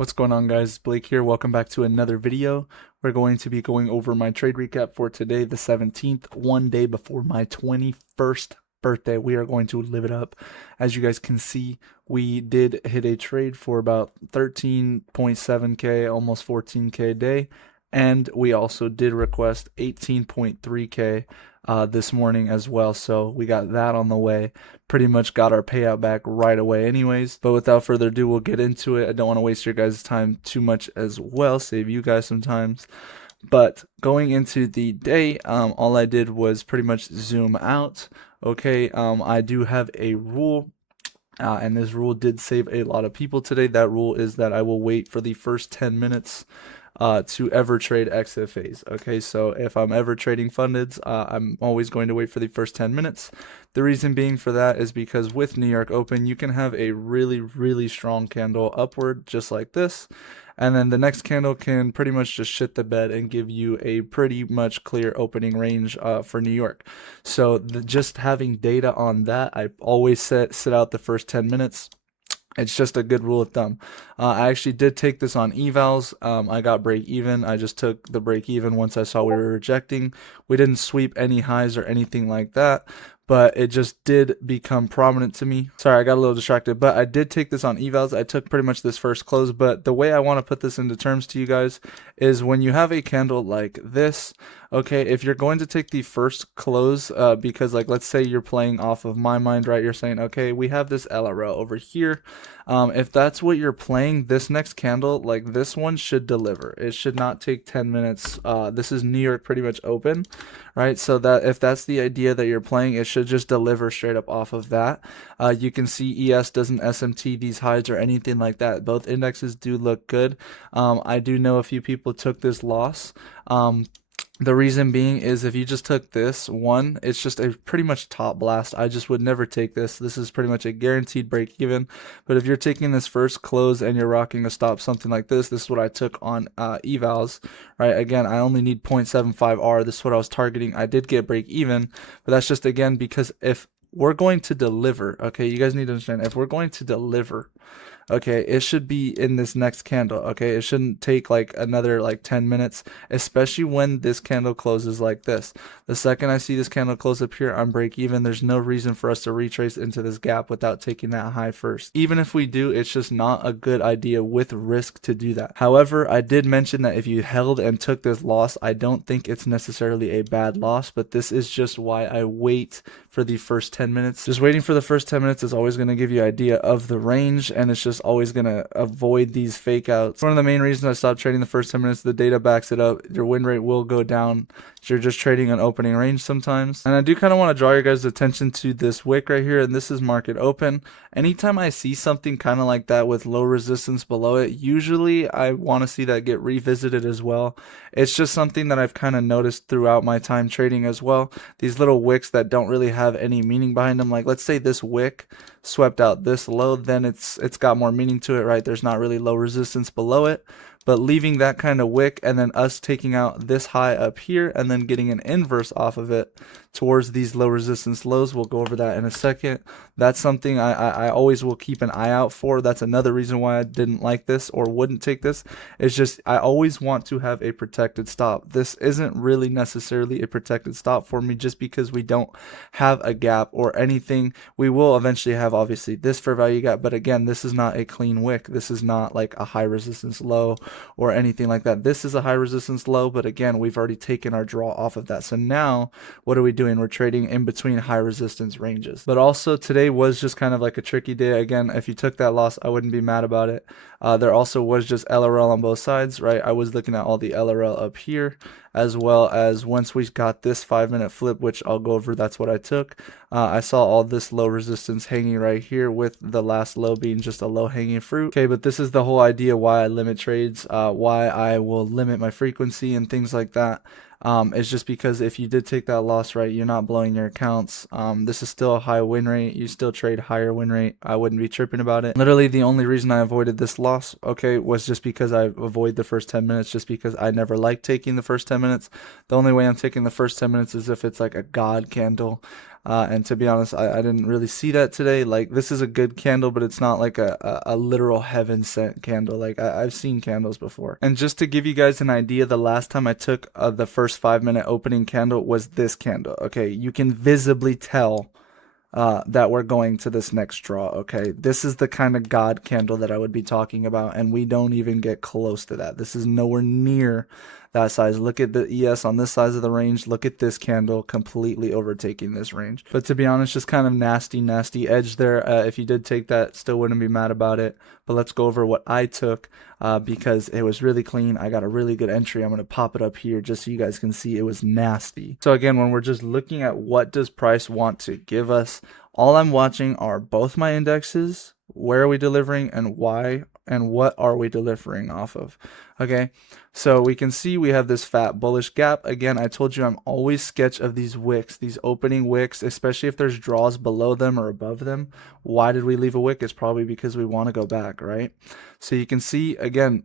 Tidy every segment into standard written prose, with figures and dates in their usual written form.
What's going on, guys? Blake here. Welcome back to another video. We're going to be going over my trade recap for today, the 17th, one day before my 21st birthday. We are going to live it up. As you guys can see, we did hit a trade for about 13.7k, almost 14k a day, and we also did request 18.3k this morning as well. So we got that on the way. Pretty much got our payout back right away anyways. But without further ado, we'll get into it. I don't want to waste your guys' time too much as well. Save you guys some time. But going into the day, all I did was pretty much zoom out. Okay, I do have a rule. And this rule did save a lot of people today. That rule is that I will wait for the first 10 minutes to ever trade XFAs. Okay, so if I'm ever trading fundeds, I'm always going to wait for the first 10 minutes. The reason being for that is because with New York Open, you can have a really strong candle upward, just like this. And then the next candle can pretty much just shit the bed and give you a pretty much clear opening range for New York. So just having data on that, I always sit out the first 10 minutes. It's just a good rule of thumb. I actually did take this on evals. I got break even. I just took the break even once I saw we were rejecting. We didn't sweep any highs or anything like that, but it just did become prominent to me. Sorry, I got a little distracted, but I did take this on evals. I took pretty much this first close, but the way I want to put this into terms to you guys is when you have a candle like this, okay, if you're going to take the first close, because like let's say you're playing off of my mind, right? You're saying, okay, we have this LRL over here. If that's what you're playing, this next candle, like this one, should deliver. It should not take 10 minutes. This is New York pretty much open, right? So that if that's the idea that you're playing, it should just deliver straight up off of that. You can see ES doesn't SMT these highs or anything like that. Both indexes do look good. I do know a few people took this loss. The reason being is if you just took this one, it's just a pretty much top blast. I just would never take this. This is pretty much a guaranteed break even. But if you're taking this first close and you're rocking a stop, something like this is what I took on evals, right? Again, I only need 0.75 R. This is what I was targeting. I did get break even, but that's just again because if we're going to deliver, okay, you guys need to understand, if we're going to deliver, okay, it should be in this next candle. Okay, it shouldn't take like another like 10 minutes, especially when this candle closes like this. The second I see this candle close up here on break even, there's no reason for us to retrace into this gap without taking that high first. Even if we do, it's just not a good idea with risk to do that. However, I did mention that if you held and took this loss, I don't think it's necessarily a bad loss, but this is just why I wait for the first 10 minutes. Just waiting for the first 10 minutes is always going to give you an idea of the range, and it's just always going to avoid these fake outs. One of the main reasons I stopped trading the first 10 minutes, the data backs it up. Your win rate will go down. You're just trading an opening range sometimes. And I do kind of want to draw your guys' attention to this wick right here, and this is market open. Anytime I see something kind of like that with low resistance below it, usually I want to see that get revisited as well. It's just something that I've kind of noticed throughout my time trading as well. These little wicks that don't really have any meaning behind them. Like let's say this wick swept out this low, then it's got more meaning to it, right? There's not really low resistance below it. But leaving that kind of wick and then us taking out this high up here and then getting an inverse off of it towards these low resistance lows, we'll go over that in a second. That's something I always will keep an eye out for. That's another reason why I didn't like this or wouldn't take this. It's just I always want to have a protected stop. This isn't really necessarily a protected stop for me just because we don't have a gap or anything. We will eventually have obviously this fair value gap, but again, this is not a clean wick. This is not like a high resistance low or anything like that. This is a high resistance low, but again, we've already taken our draw off of that. So now what are we doing? We're trading in between high resistance ranges. But also today was just kind of like a tricky day. Again, if you took that loss, I wouldn't be mad about it. There also was just LRL on both sides, right? I was looking at all the LRL up here, as well as once we got this 5-minute flip, which I'll go over, that's what I took. I saw all this low resistance hanging right here with the last low being just a low hanging fruit. Okay, but this is the whole idea why I limit trades, why I will limit my frequency and things like that. It's just because if you did take that loss, right, you're not blowing your accounts. This is still a high win rate. You still trade higher win rate. I wouldn't be tripping about it. Literally the only reason I avoided this loss, okay, was just because I avoid the first 10 minutes, just because I never like taking the first 10 minutes. The only way I'm taking the first 10 minutes is if it's like a god candle. And to be honest, I didn't really see that today. Like, this is a good candle, but it's not like a literal heaven sent candle. Like, I've seen candles before. And just to give you guys an idea, the last time I took the first 5 minute opening candle was this candle. Okay, you can visibly tell that we're going to this next draw. Okay, this is the kind of God candle that I would be talking about, and we don't even get close to that. This is nowhere near that size. Look at the ES on this size of the range. Look at this candle completely overtaking this range. But to be honest, just kind of nasty edge there. If you did take that, still wouldn't be mad about it. But let's go over what I took because it was really clean. I got a really good entry. I'm going to pop it up here just so you guys can see it was nasty. So again, when we're just looking at what does price want to give us, all I'm watching are both my indexes, where are we delivering and why, and what are we delivering off of. Okay, so we can see we have this fat bullish gap. Again, I told you I'm always sketch of these wicks, these opening wicks, especially if there's draws below them or above them. Why did we leave a wick? It's probably because we want to go back, right? So you can see, again,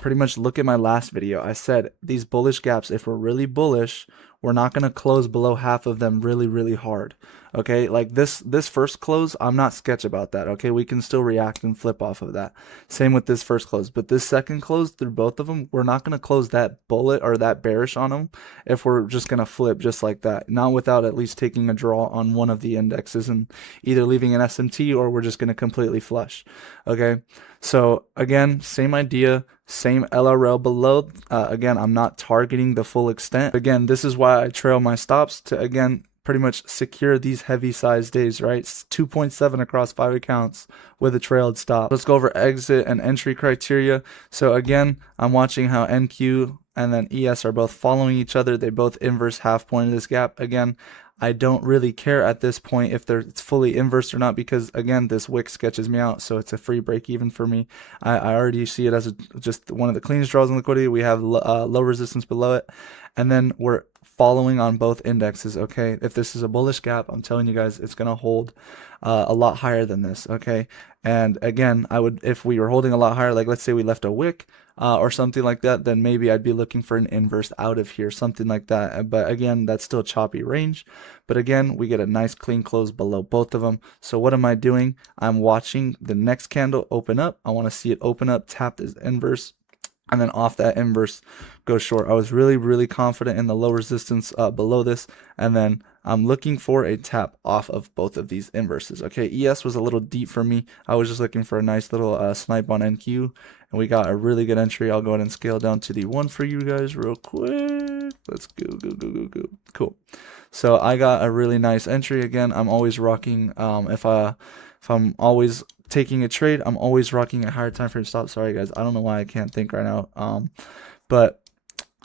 pretty much look at my last video. I said these bullish gaps, if we're really bullish, we're not going to close below half of them really hard. Okay, like this first close, I'm not sketch about that. Okay, we can still react and flip off of that. Same with this first close, but this second close through both of them, we're not going to close that bullet or that bearish on them if we're just going to flip just like that, not without at least taking a draw on one of the indexes and either leaving an SMT or we're just going to completely flush. Okay, so again, same idea, same LRL below. Again, I'm not targeting the full extent. Again, this is why I trail my stops to, again, pretty much secure these heavy size days, right? It's 2.7 across 5 accounts with a trailed stop. Let's go over exit and entry criteria. So again, I'm watching how NQ and then ES are both following each other. They both inverse half point of this gap. Again, I don't really care at this point if it's fully inversed or not, because again, this wick sketches me out, so it's a free break even for me. I already see it as just one of the cleanest draws in liquidity. We have low resistance below it, and then we're following on both indexes. Okay, if this is a bullish gap, I'm telling you guys it's gonna hold a lot higher than this. Okay, and again, I would, if we were holding a lot higher, like let's say we left a wick or something like that, then maybe I'd be looking for an inverse out of here, something like that. But again, that's still choppy range. But again, we get a nice clean close below both of them. So what am I doing? I'm watching the next candle open up. I want to see it open up, tap this inverse, and then off that inverse go short. I was really confident in the low resistance below this, and then I'm looking for a tap off of both of these inverses. Okay, ES was a little deep for me. I was just looking for a nice little snipe on NQ, and we got a really good entry. I'll go ahead and scale down to the 1 for you guys real quick. Let's go. Cool. So I got a really nice entry. Again, I'm always rocking if I'm always taking a trade, I'm always rocking a higher time frame stop. Sorry guys, I don't know why I can't think right now. But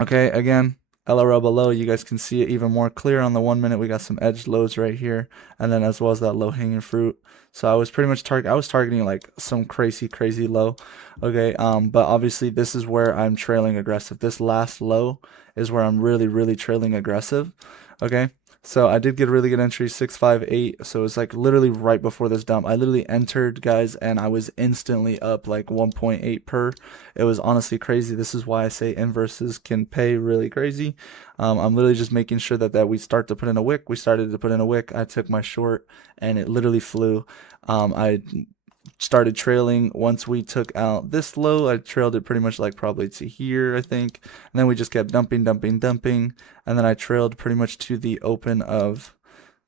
okay, again, LRL below, you guys can see it even more clear on the 1 minute. We got some edge lows right here, and then as well as that low hanging fruit. So I was pretty much targeting like some crazy low. Okay, but obviously this is where I'm trailing aggressive. This last low is where I'm really trailing aggressive. Okay, so I did get a really good entry, 658. So it's like literally right before this dump. I literally entered, guys, and I was instantly up like 1.8 per. It was honestly crazy. This is why I say inverses can pay really crazy. I'm literally just making sure that we start to put in a wick. We started to put in a wick. I took my short, and it literally flew. I started trailing once we took out this low. I trailed it pretty much like probably to here, I think, and then we just kept dumping, and then I trailed pretty much to the open of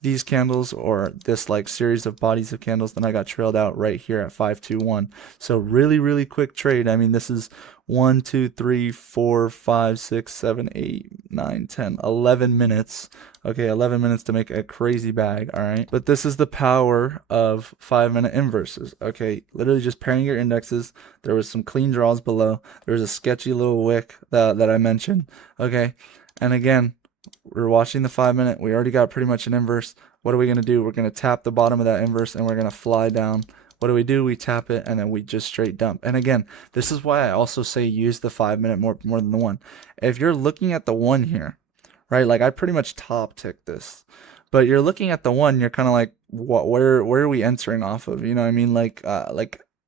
these candles, or this like series of bodies of candles. Then I got trailed out right here at 521. So really quick trade. I mean, this is 1 2 3 4 5 6 7 8 9 10 11 minutes. Okay, 11 minutes to make a crazy bag. All right, but this is the power of 5-minute inverses. Okay, literally just pairing your indexes. There was some clean draws below. There was a sketchy little wick that I mentioned. Okay, and again, we're watching the 5-minute. We already got pretty much an inverse. What are we going to do? We're going to tap the bottom of that inverse, and we're going to fly down. What do? We tap it, and then we just straight dump. And again, this is why I also say use the 5-minute more than the 1. If you're looking at the 1 here, right, like I pretty much top tick this, but you're looking at the 1, you're kind of like, where are we entering off of? You know what I mean? Like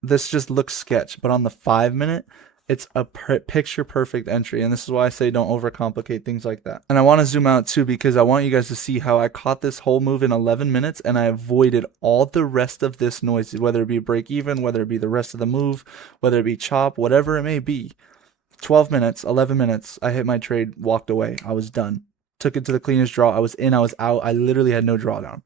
this just looks sketch. But on the 5-minute, It's a picture perfect entry, and this is why I say don't overcomplicate things like that. And I want to zoom out too because I want you guys to see how I caught this whole move in 11 minutes and I avoided all the rest of this noise, whether it be break even, whether it be the rest of the move, whether it be chop, whatever it may be. 12 minutes, 11 minutes, I hit my trade, walked away. I was done. Took it to the cleanest draw. I was in, I was out. I literally had no drawdown.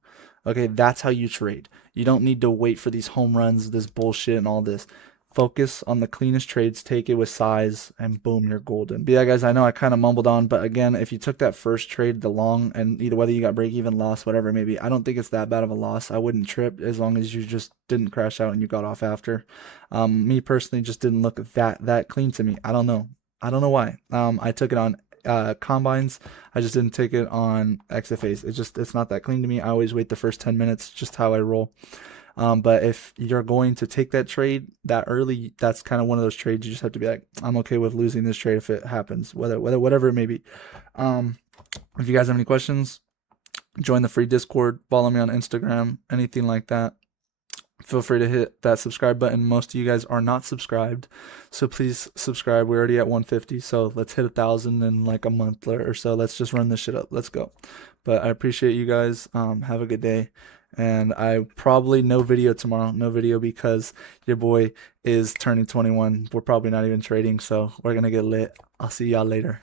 Okay, that's how you trade. You don't need to wait for these home runs, this bullshit, and all this. Focus on the cleanest trades, take it with size, and boom, you're golden. But yeah, guys, I know I kind of mumbled on, but again, if you took that first trade, the long, and either whether you got break even, loss, whatever it may be, I don't think it's that bad of a loss. I wouldn't trip as long as you just didn't crash out and you got off after. Me personally just didn't look that clean to me. I don't know. I don't know why. I took it on combines. I just didn't take it on XFAs. It's not that clean to me. I always wait the first 10 minutes, just how I roll. But if you're going to take that trade that early, that's kind of one of those trades you just have to be like, I'm okay with losing this trade if it happens, whatever it may be. If you guys have any questions, join the free Discord, follow me on Instagram, anything like that. Feel free to hit that subscribe button. Most of you guys are not subscribed, so please subscribe. We're already at 150, so let's hit 1,000 in like a month or so. Let's just run this shit up. Let's go. But I appreciate you guys. Have a good day. And I probably no video tomorrow. No video because your boy is turning 21. We're probably not even trading, so we're gonna get lit. I'll see y'all later.